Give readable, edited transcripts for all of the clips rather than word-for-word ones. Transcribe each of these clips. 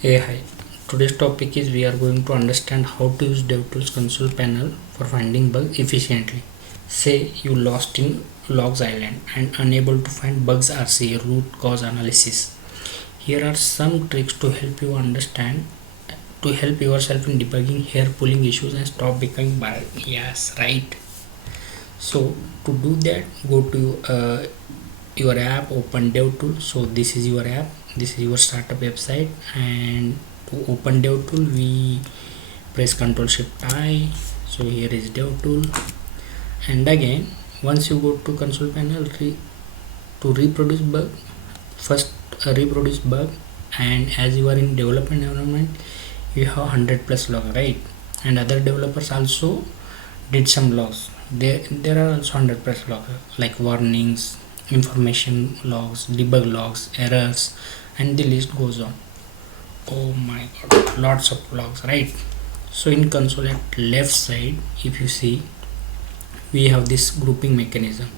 Hey, hi. Today's topic is we are going to understand how to use Devtools console panel for finding bugs efficiently. Say you lost in Logs Island and unable to find bugs RC root cause analysis. Here are some tricks to help you understand to help yourself in debugging hair pulling issues and stop becoming bad. Yes, right. So to do that, go to your app, open Devtools. So this is your app, this is your startup website, and to open Devtool we press Ctrl Shift I. So here is Devtool, and again once you go to console panel to reproduce bug, first reproduce bug, and as you are in development environment you have 100 plus log, right? And other developers also did some logs. There are also 100 plus logs like warnings, information logs, debug logs, errors, and the list goes on. Oh my god, lots of logs, right? So in console at left side, if you see, we have this grouping mechanism.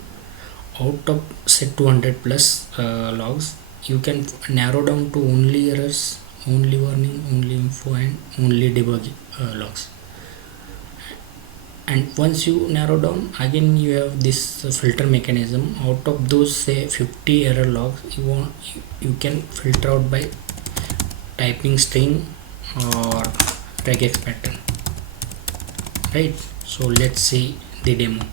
Out of say 200 plus logs, you can narrow down to only errors, only warning, only info, and only debug logs. And once you narrow down, again you have this filter mechanism. Out of those say 50 error logs, you can filter out by typing string or regex pattern, right? So let's see the demo.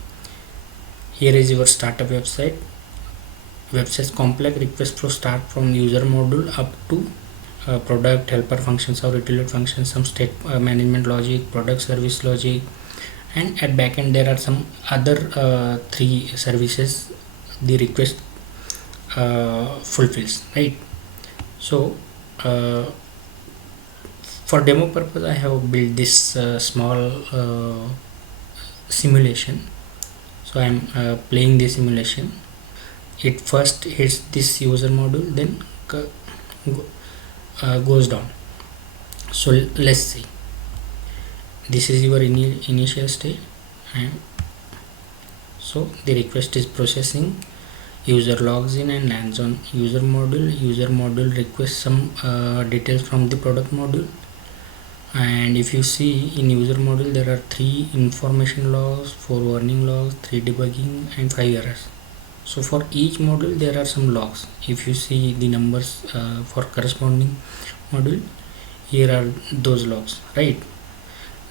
Here is your startup website. Website's complex request flow start from user module up to product helper functions or utility functions, some state management logic, product service logic, and at backend there are some other three services the request fulfills, right? So for demo purpose I have built this small simulation. So I'm playing the simulation. It first hits this user module, then goes down. So let's see, this is your initial state, and so the request is processing. User logs in and lands on user module. User module requests some details from the product module, and if you see in user module there are 3 information logs, 4 warning logs, 3 debugging, and 5 errors. So for each module there are some logs. If you see the numbers for corresponding module, here are those logs, right?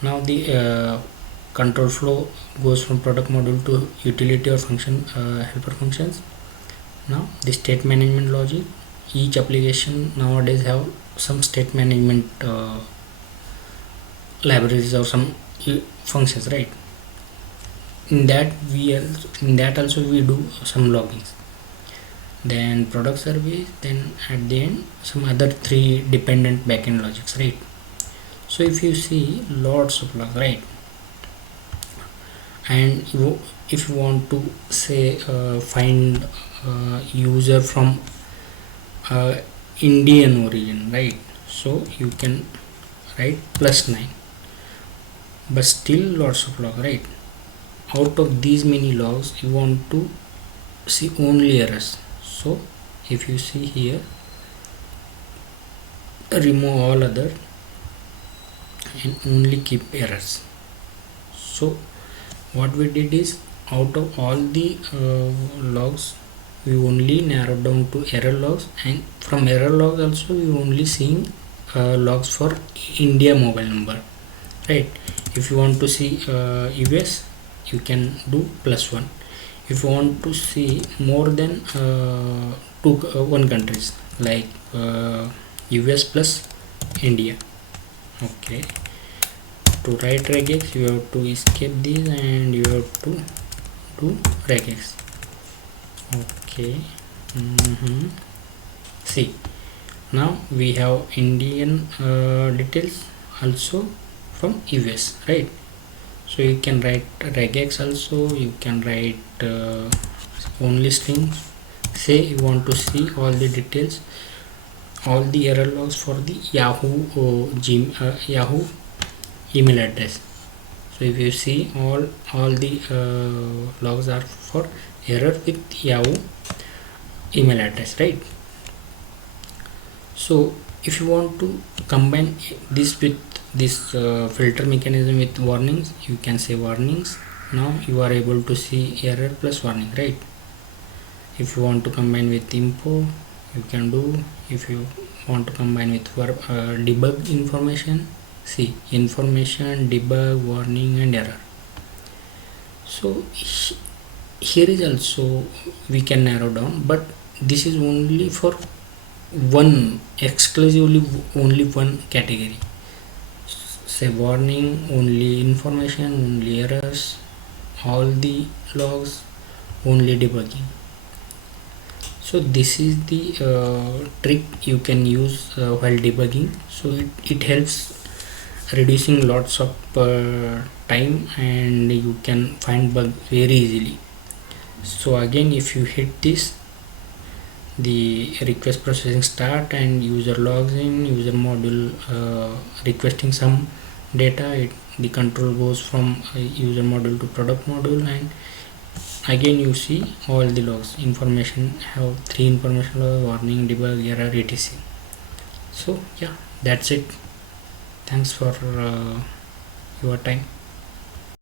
Now the control flow goes from product module to utility or function helper functions. Now the state management logic, each application nowadays have some state management libraries or some functions, right? In that also we do some loggings. Then product service, then at the end some other 3 dependent backend logics, right? So if you see lots of logs, right? And if you want to say find user from Indian origin, right? So you can write +9, but still lots of log, right? Out of these many logs you want to see only errors. So if you see here, remove all other and only keep errors. So what we did is, out of all the logs we only narrowed down to error logs, and from error logs also we only seeing logs for India mobile number, right? If you want to see US, you can do +1. If you want to see more than one countries like US plus India, okay, to write regex you have to escape this and you have to do regex, okay. See, now we have Indian details also from US, right? So you can write regex also, you can write only strings. Say you want to see all the details, all the error logs for the Yahoo email address. So if you see all the logs are for error with Yahoo email address, right? So if you want to combine this with this filter mechanism with warnings, you can say warnings. Now you are able to see error plus warning, right? If you want to combine with info, you can do. If you want to combine with debug information, see information, debug, warning and error. So here is also we can narrow down, but this is only for one, exclusively only one category. Say warning, only information, only errors, all the logs, only debugging. So this is the trick you can use while debugging. So it helps reducing lots of time, and you can find bug very easily. So again, if you hit this, the request processing start and user logs in, user module requesting some data, the control goes from user module to product module, and again you see all the logs. Information have 3 information log, warning, debug, error, etc. So yeah, that's it. Thanks for your time.